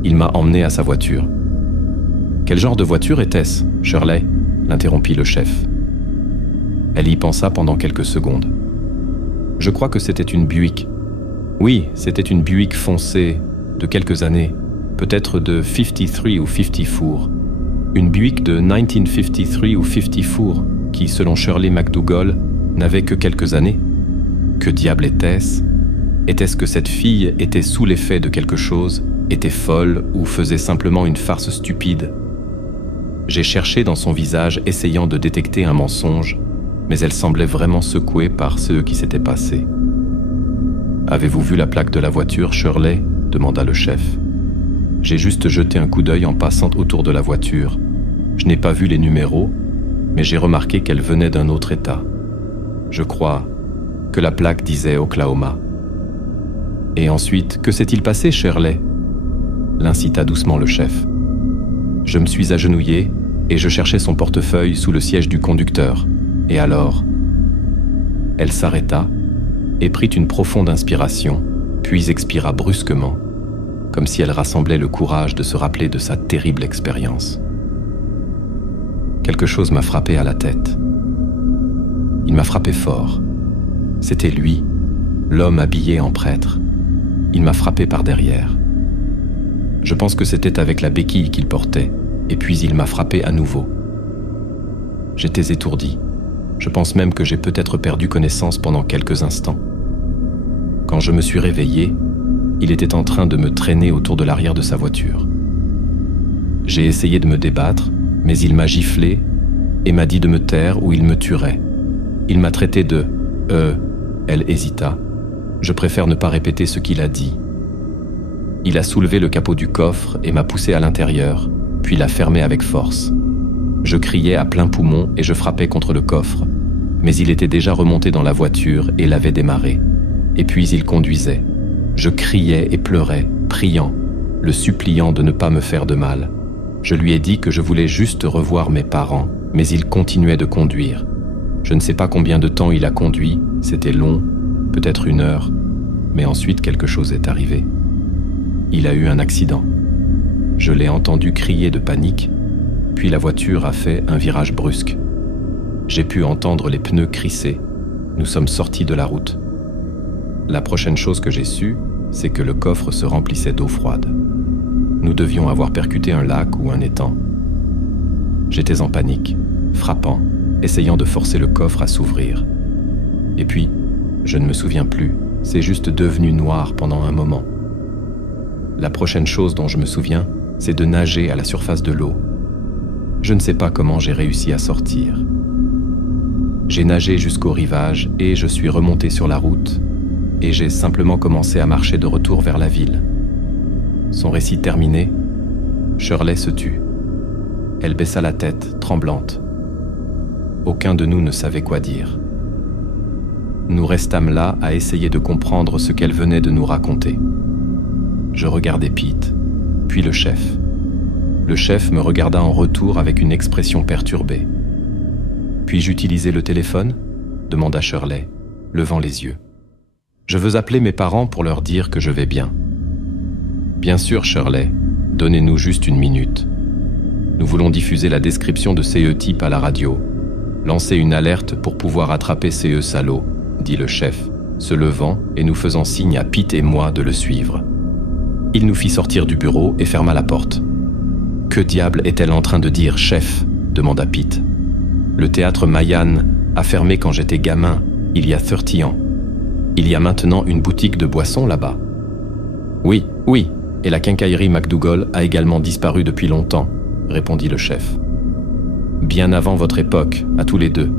Il m'a emmené à sa voiture. « Quel genre de voiture était-ce, Shirley ?» l'interrompit le chef. Elle y pensa pendant quelques secondes. « Je crois que c'était une Buick. Oui, c'était une Buick foncée de quelques années, peut-être de 53 ou 54. Une Buick de 1953 ou 54 qui, selon Shirley MacDougall, n'avait que quelques années. Que diable était-ce ? Était-ce que cette fille était sous l'effet de quelque chose, était folle ou faisait simplement une farce stupide ? J'ai cherché dans son visage, essayant de détecter un mensonge, mais elle semblait vraiment secouée par ce qui s'était passé. « Avez-vous vu la plaque de la voiture, Shirley ?» demanda le chef. J'ai juste jeté un coup d'œil en passant autour de la voiture. Je n'ai pas vu les numéros, mais j'ai remarqué qu'elle venait d'un autre État. Je crois que la plaque disait Oklahoma. « Et ensuite, que s'est-il passé, Shirley ?» l'incita doucement le chef. Je me suis agenouillé et je cherchais son portefeuille sous le siège du conducteur. Et alors, elle s'arrêta et prit une profonde inspiration, puis expira brusquement, comme si elle rassemblait le courage de se rappeler de sa terrible expérience. Quelque chose m'a frappé à la tête. Il m'a frappé fort. C'était lui, l'homme habillé en prêtre. Il m'a frappé par derrière. Je pense que c'était avec la béquille qu'il portait, et puis il m'a frappé à nouveau. J'étais étourdi. Je pense même que j'ai peut-être perdu connaissance pendant quelques instants. Quand je me suis réveillé, il était en train de me traîner autour de l'arrière de sa voiture. J'ai essayé de me débattre, mais il m'a giflé et m'a dit de me taire ou il me tuerait. Il m'a traité de « Elle hésita. Je préfère ne pas répéter ce qu'il a dit. Il a soulevé le capot du coffre et m'a poussé à l'intérieur, puis l'a fermé avec force. Je criais à plein poumon et je frappais contre le coffre, mais il était déjà remonté dans la voiture et l'avait démarré. Et puis il conduisait. Je criais et pleurais, priant, le suppliant de ne pas me faire de mal. Je lui ai dit que je voulais juste revoir mes parents, mais il continuait de conduire. Je ne sais pas combien de temps il a conduit, c'était long, peut-être 1 heure, mais ensuite quelque chose est arrivé. Il a eu un accident. Je l'ai entendu crier de panique, puis la voiture a fait un virage brusque. J'ai pu entendre les pneus crisser. Nous sommes sortis de la route. La prochaine chose que j'ai su, c'est que le coffre se remplissait d'eau froide. Nous devions avoir percuté un lac ou un étang. J'étais en panique, frappant, essayant de forcer le coffre à s'ouvrir. Et puis, je ne me souviens plus, c'est juste devenu noir pendant un moment. La prochaine chose dont je me souviens, c'est de nager à la surface de l'eau. Je ne sais pas comment j'ai réussi à sortir. J'ai nagé jusqu'au rivage et je suis remonté sur la route et j'ai simplement commencé à marcher de retour vers la ville. Son récit terminé, Shirley se tut. Elle baissa la tête, tremblante. Aucun de nous ne savait quoi dire. Nous restâmes là à essayer de comprendre ce qu'elle venait de nous raconter. Je regardais Pete, puis le chef. Le chef me regarda en retour avec une expression perturbée. « Puis-je utiliser le téléphone ?» demanda Shirley, levant les yeux. « Je veux appeler mes parents pour leur dire que je vais bien. »« Bien sûr, Shirley, donnez-nous juste 1 minute. Nous voulons diffuser la description de ces types à la radio. Lancez une alerte pour pouvoir attraper ces salauds, dit le chef, se levant et nous faisant signe à Pete et moi de le suivre. Il nous fit sortir du bureau et ferma la porte. « Que diable est-elle en train de dire, chef ?» demanda Pete. « Le théâtre Mayan a fermé quand j'étais gamin, il y a 30 ans. Il y a maintenant une boutique de boissons là-bas. »« Oui, oui, et la quincaillerie McDougall a également disparu depuis longtemps, » répondit le chef. « Bien avant votre époque, à tous les deux.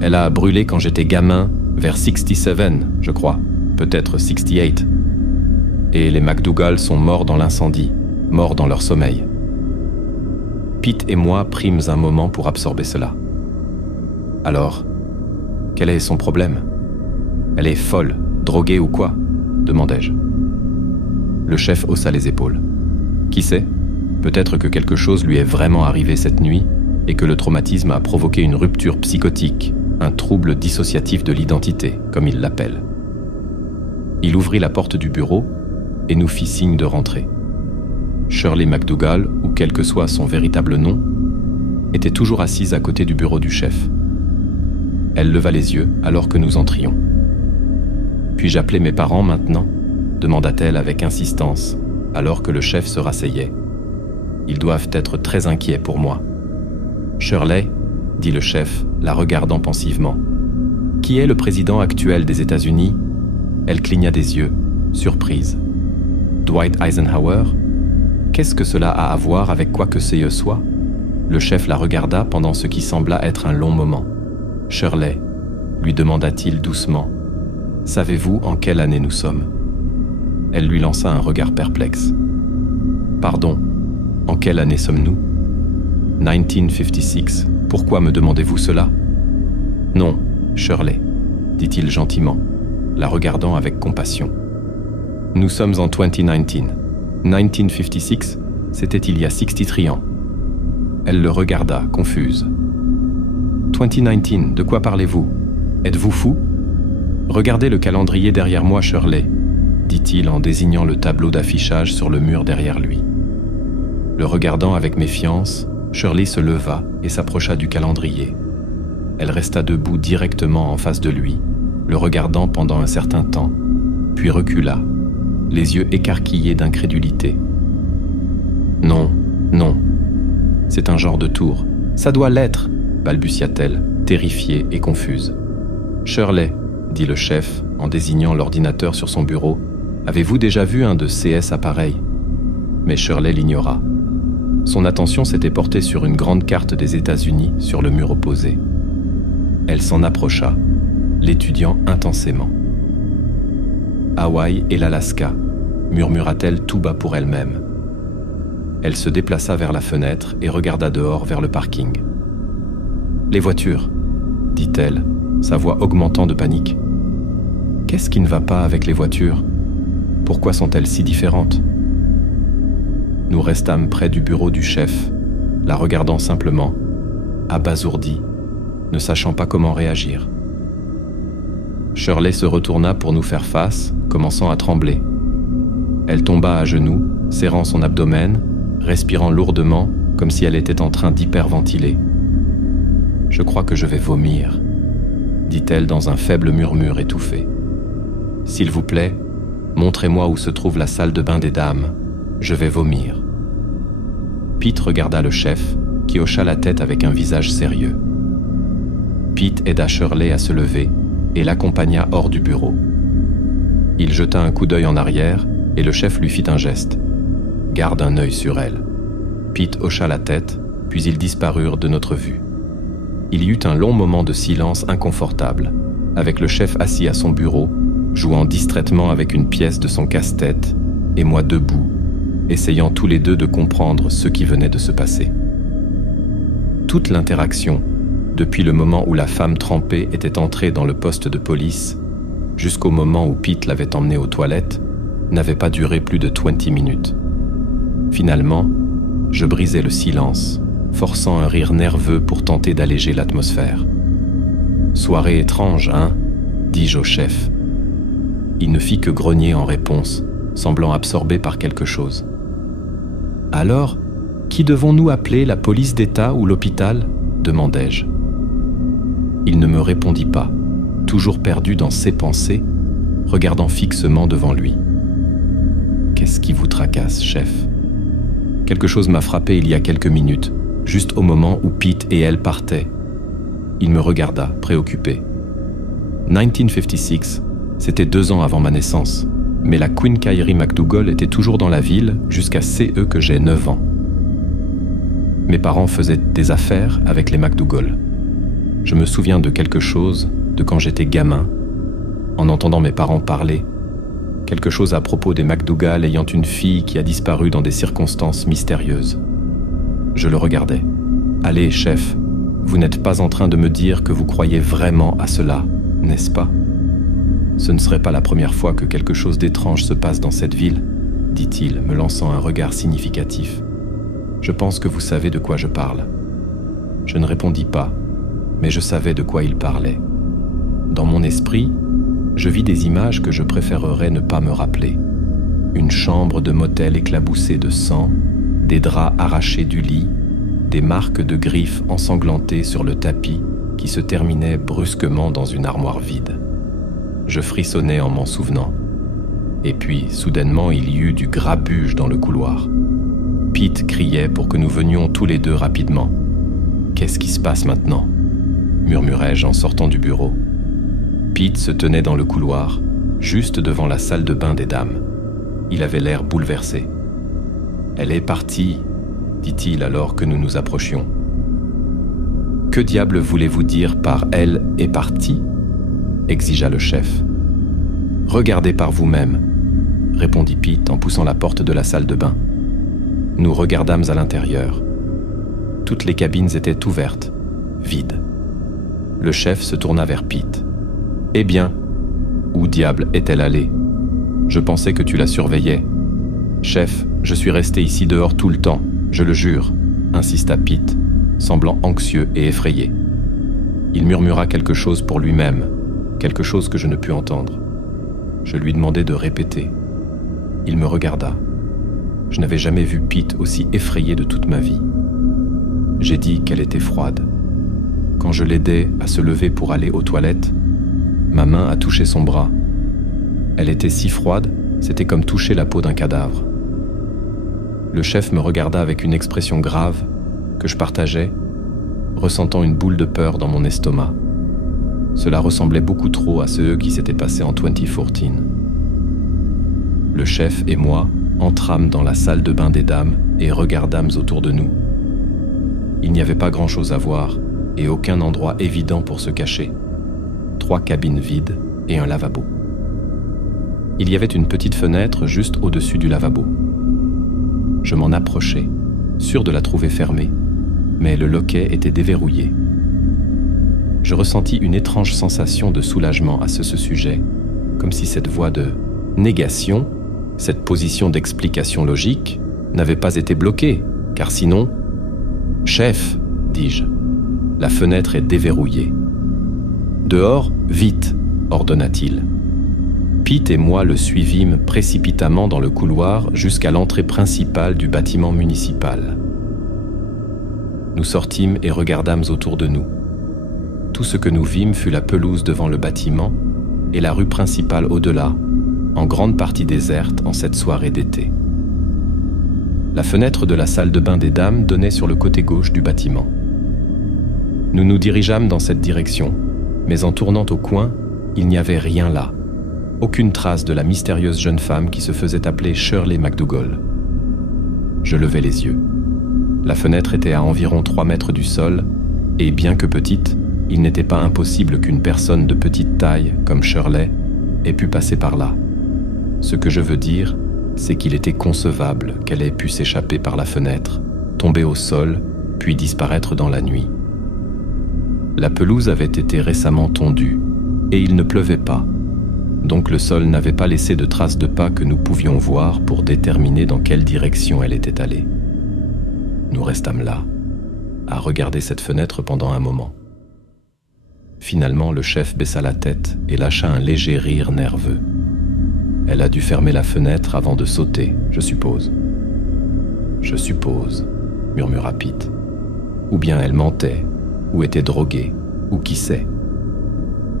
Elle a brûlé quand j'étais gamin, vers 67, je crois, peut-être 68. Et les McDougall sont morts dans l'incendie, morts dans leur sommeil. » Pete et moi prîmes un moment pour absorber cela. « Alors, quel est son problème ? Elle est folle, droguée ou quoi ? demandai-je. Le chef haussa les épaules. Qui sait ? Peut-être que quelque chose lui est vraiment arrivé cette nuit et que le traumatisme a provoqué une rupture psychotique, un trouble dissociatif de l'identité, comme il l'appelle. Il ouvrit la porte du bureau et nous fit signe de rentrer. Shirley McDougall, ou quel que soit son véritable nom, était toujours assise à côté du bureau du chef. Elle leva les yeux alors que nous entrions. « Puis-je appeler mes parents maintenant ?» demanda-t-elle avec insistance, alors que le chef se rasseyait. « Ils doivent être très inquiets pour moi. »« Shirley, » dit le chef, la regardant pensivement. « Qui est le président actuel des États-Unis ?» Elle cligna des yeux, surprise. « Dwight Eisenhower ? Qu'est-ce que cela a à voir avec quoi que ce soit ?» Le chef la regarda pendant ce qui sembla être un long moment. « Shirley, » lui demanda-t-il doucement, « savez-vous en quelle année nous sommes ?» Elle lui lança un regard perplexe. « Pardon, en quelle année sommes-nous ?»« 1956. Pourquoi me demandez-vous cela ?»« Non, Shirley, » dit-il gentiment, la regardant avec compassion. « Nous sommes en 2019. 1956, c'était il y a 63 ans. » Elle le regarda, confuse. « 2019, de quoi parlez-vous? Êtes-vous fou? Regardez le calendrier derrière moi, Shirley, » dit-il en désignant le tableau d'affichage sur le mur derrière lui. Le regardant avec méfiance, Shirley se leva et s'approcha du calendrier. Elle resta debout directement en face de lui, le regardant pendant un certain temps, puis recula, les yeux écarquillés d'incrédulité. « Non, non, c'est un genre de tour. Ça doit l'être, » balbutia-t-elle, terrifiée et confuse. « Shirley, » dit le chef en désignant l'ordinateur sur son bureau, « avez-vous déjà vu un de ces appareils ?» Mais Shirley l'ignora. Son attention s'était portée sur une grande carte des États-Unis sur le mur opposé. Elle s'en approcha, l'étudiant intensément. « Hawaï et l'Alaska », murmura-t-elle tout bas pour elle-même. Elle se déplaça vers la fenêtre et regarda dehors vers le parking. « Les voitures », dit-elle, sa voix augmentant de panique. « Qu'est-ce qui ne va pas avec les voitures? Pourquoi sont-elles si différentes ?» Nous restâmes près du bureau du chef, la regardant simplement, abasourdis, ne sachant pas comment réagir. Shirley se retourna pour nous faire face, commençant à trembler. Elle tomba à genoux, serrant son abdomen, respirant lourdement, comme si elle était en train d'hyperventiler. « Je crois que je vais vomir, » dit-elle dans un faible murmure étouffé. « S'il vous plaît, montrez-moi où se trouve la salle de bain des dames. Je vais vomir. » Pete regarda le chef, qui hocha la tête avec un visage sérieux. Pete aida Shirley à se lever et l'accompagna hors du bureau. Il jeta un coup d'œil en arrière et le chef lui fit un geste. « Garde un œil sur elle. » Pete hocha la tête, puis ils disparurent de notre vue. Il y eut un long moment de silence inconfortable, avec le chef assis à son bureau, jouant distraitement avec une pièce de son casse-tête, et moi debout, essayant tous les deux de comprendre ce qui venait de se passer. Toute l'interaction, depuis le moment où la femme trempée était entrée dans le poste de police, jusqu'au moment où Pete l'avait emmenée aux toilettes, n'avait pas duré plus de 20 minutes. Finalement, je brisai le silence, forçant un rire nerveux pour tenter d'alléger l'atmosphère. « Soirée étrange, hein ?» dis-je au chef. Il ne fit que grogner en réponse, semblant absorbé par quelque chose. « Alors, qui devons-nous appeler, la police d'État ou l'hôpital ?» demandai-je. Il ne me répondit pas, toujours perdu dans ses pensées, regardant fixement devant lui. « Qu'est-ce qui vous tracasse, chef ?» Quelque chose m'a frappé il y a quelques minutes, juste au moment où Pete et elle partaient. Il me regarda, préoccupé. 1956, c'était 2 ans avant ma naissance, mais la Queen Kyrie McDougal était toujours dans la ville jusqu'à CE que j'ai 9 ans. Mes parents faisaient des affaires avec les McDougal. Je me souviens de quelque chose de quand j'étais gamin, en entendant mes parents parler. Quelque chose à propos des McDougal ayant une fille qui a disparu dans des circonstances mystérieuses. Je le regardais. « Allez, chef, vous n'êtes pas en train de me dire que vous croyez vraiment à cela, n'est-ce pas ? Ce ne serait pas la première fois que quelque chose d'étrange se passe dans cette ville, dit-il, me lançant un regard significatif. Je pense que vous savez de quoi je parle. » Je ne répondis pas, mais je savais de quoi il parlait. Dans mon esprit, je vis des images que je préférerais ne pas me rappeler. Une chambre de motel éclaboussée de sang, des draps arrachés du lit, des marques de griffes ensanglantées sur le tapis qui se terminaient brusquement dans une armoire vide. Je frissonnais en m'en souvenant. Et puis, soudainement, il y eut du grabuge dans le couloir. Pete criait pour que nous venions tous les deux rapidement. « Qu'est-ce qui se passe maintenant ?» murmurai-je en sortant du bureau. Pete se tenait dans le couloir, juste devant la salle de bain des dames. Il avait l'air bouleversé. « Elle est partie », dit-il alors que nous nous approchions. « Que diable voulez-vous dire par « elle est partie » exigea le chef. « Regardez par vous-même », répondit Pete en poussant la porte de la salle de bain. Nous regardâmes à l'intérieur. Toutes les cabines étaient ouvertes, vides. Le chef se tourna vers Pete. « Eh bien, où diable est-elle allée ? Je pensais que tu la surveillais. »« Chef, je suis resté ici dehors tout le temps, je le jure, » insista Pete, semblant anxieux et effrayé. Il murmura quelque chose pour lui-même, quelque chose que je ne pus entendre. Je lui demandai de répéter. Il me regarda. Je n'avais jamais vu Pete aussi effrayé de toute ma vie. J'ai dit qu'elle était froide. Quand je l'aidais à se lever pour aller aux toilettes, ma main a touché son bras. Elle était si froide, c'était comme toucher la peau d'un cadavre. Le chef me regarda avec une expression grave que je partageais, ressentant une boule de peur dans mon estomac. Cela ressemblait beaucoup trop à ce qui s'était passé en 2014. Le chef et moi entrâmes dans la salle de bain des dames et regardâmes autour de nous. Il n'y avait pas grand-chose à voir et aucun endroit évident pour se cacher. 3 cabines vides et un lavabo. Il y avait une petite fenêtre juste au-dessus du lavabo. Je m'en approchai, sûr de la trouver fermée, mais le loquet était déverrouillé. Je ressentis une étrange sensation de soulagement à ce sujet, comme si cette voie de négation, cette position d'explication logique, n'avait pas été bloquée, car sinon... « Chef, dis-je, la fenêtre est déverrouillée. »« Dehors, vite !» ordonna-t-il. Pete et moi le suivîmes précipitamment dans le couloir jusqu'à l'entrée principale du bâtiment municipal. Nous sortîmes et regardâmes autour de nous. Tout ce que nous vîmes fut la pelouse devant le bâtiment et la rue principale au-delà, en grande partie déserte en cette soirée d'été. La fenêtre de la salle de bain des dames donnait sur le côté gauche du bâtiment. Nous nous dirigeâmes dans cette direction, mais en tournant au coin, il n'y avait rien là. Aucune trace de la mystérieuse jeune femme qui se faisait appeler Shirley McDougal. Je levai les yeux. La fenêtre était à environ 3 mètres du sol, et bien que petite, il n'était pas impossible qu'une personne de petite taille, comme Shirley, ait pu passer par là. Ce que je veux dire, c'est qu'il était concevable qu'elle ait pu s'échapper par la fenêtre, tomber au sol, puis disparaître dans la nuit. La pelouse avait été récemment tondue, et il ne pleuvait pas, donc le sol n'avait pas laissé de traces de pas que nous pouvions voir pour déterminer dans quelle direction elle était allée. Nous restâmes là, à regarder cette fenêtre pendant un moment. Finalement, le chef baissa la tête et lâcha un léger rire nerveux. « Elle a dû fermer la fenêtre avant de sauter, je suppose. »« Je suppose, » murmura Pete. « Ou bien elle mentait, ou était droguée, ou qui sait. »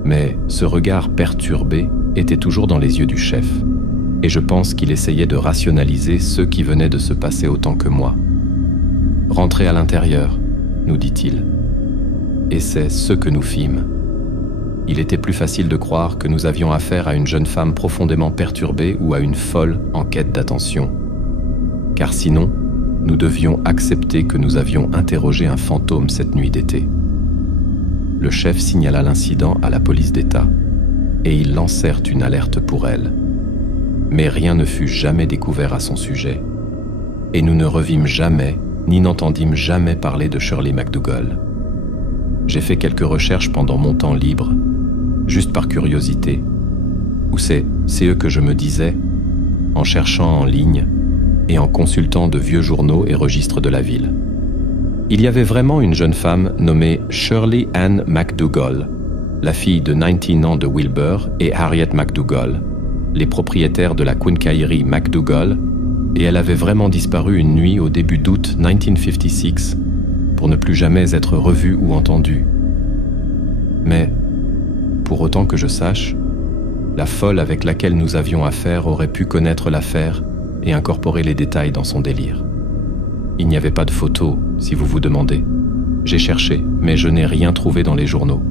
Mais ce regard perturbé était toujours dans les yeux du chef, et je pense qu'il essayait de rationaliser ce qui venait de se passer autant que moi. « Rentrez à l'intérieur », nous dit-il. Et c'est ce que nous fîmes. Il était plus facile de croire que nous avions affaire à une jeune femme profondément perturbée ou à une folle en quête d'attention. Car sinon, nous devions accepter que nous avions interrogé un fantôme cette nuit d'été. Le chef signala l'incident à la police d'État, et ils lancèrent une alerte pour elle. Mais rien ne fut jamais découvert à son sujet, et nous ne revîmes jamais, ni n'entendîmes jamais parler de Shirley MacDougall. J'ai fait quelques recherches pendant mon temps libre, juste par curiosité, ou c'est eux que je me disais, en cherchant en ligne et en consultant de vieux journaux et registres de la ville. Il y avait vraiment une jeune femme nommée Shirley Ann MacDougall, la fille de 19 ans de Wilbur et Harriet MacDougall, les propriétaires de la quincaillerie MacDougall, et elle avait vraiment disparu une nuit au début d'août 1956 pour ne plus jamais être revue ou entendue. Mais, pour autant que je sache, la folle avec laquelle nous avions affaire aurait pu connaître l'affaire et incorporer les détails dans son délire. Il n'y avait pas de photos, si vous vous demandez. J'ai cherché, mais je n'ai rien trouvé dans les journaux.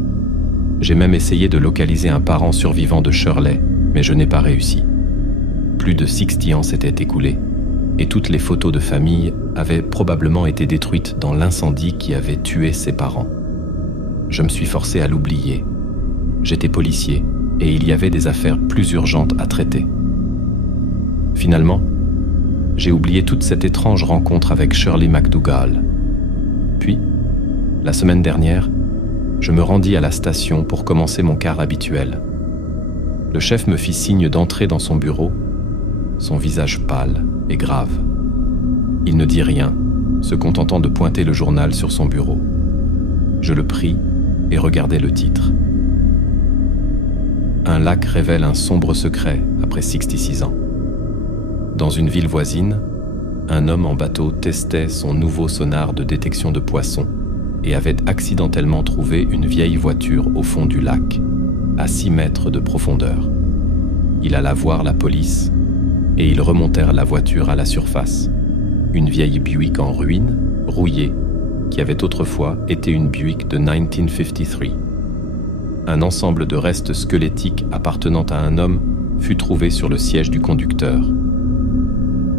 J'ai même essayé de localiser un parent survivant de Shirley, mais je n'ai pas réussi. Plus de 60 ans s'étaient écoulés, et toutes les photos de famille avaient probablement été détruites dans l'incendie qui avait tué ses parents. Je me suis forcé à l'oublier. J'étais policier, et il y avait des affaires plus urgentes à traiter. Finalement, j'ai oublié toute cette étrange rencontre avec Shirley MacDougall. Puis, la semaine dernière, je me rendis à la station pour commencer mon quart habituel. Le chef me fit signe d'entrer dans son bureau, son visage pâle et grave. Il ne dit rien, se contentant de pointer le journal sur son bureau. Je le pris et regardai le titre. Un lac révèle un sombre secret après 66 ans. Dans une ville voisine, un homme en bateau testait son nouveau sonar de détection de poissons et avait accidentellement trouvé une vieille voiture au fond du lac, à 6 mètres de profondeur. Il alla voir la police et ils remontèrent la voiture à la surface. Une vieille Buick en ruine, rouillée, qui avait autrefois été une Buick de 1953. Un ensemble de restes squelettiques appartenant à un homme fut trouvé sur le siège du conducteur.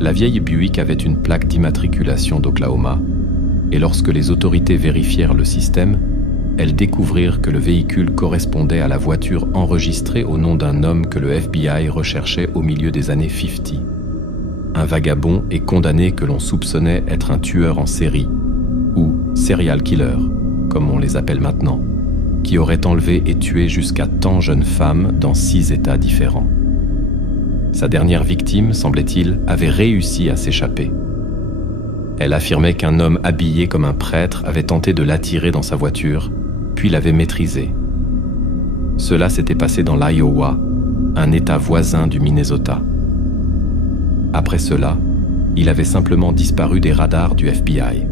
La vieille Buick avait une plaque d'immatriculation d'Oklahoma, et lorsque les autorités vérifièrent le système, elles découvrirent que le véhicule correspondait à la voiture enregistrée au nom d'un homme que le FBI recherchait au milieu des années 50. Un vagabond et condamné que l'on soupçonnait être un tueur en série, ou serial killer, comme on les appelle maintenant, qui aurait enlevé et tué jusqu'à 100 jeunes femmes dans 6 États différents. Sa dernière victime, semblait-il, avait réussi à s'échapper. Elle affirmait qu'un homme habillé comme un prêtre avait tenté de l'attirer dans sa voiture, puis l'avait maîtrisé. Cela s'était passé dans l'Iowa, un État voisin du Minnesota. Après cela, il avait simplement disparu des radars du FBI.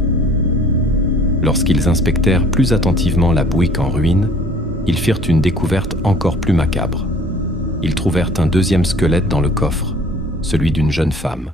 Lorsqu'ils inspectèrent plus attentivement la Buick en ruine, ils firent une découverte encore plus macabre. Ils trouvèrent un deuxième squelette dans le coffre, celui d'une jeune femme.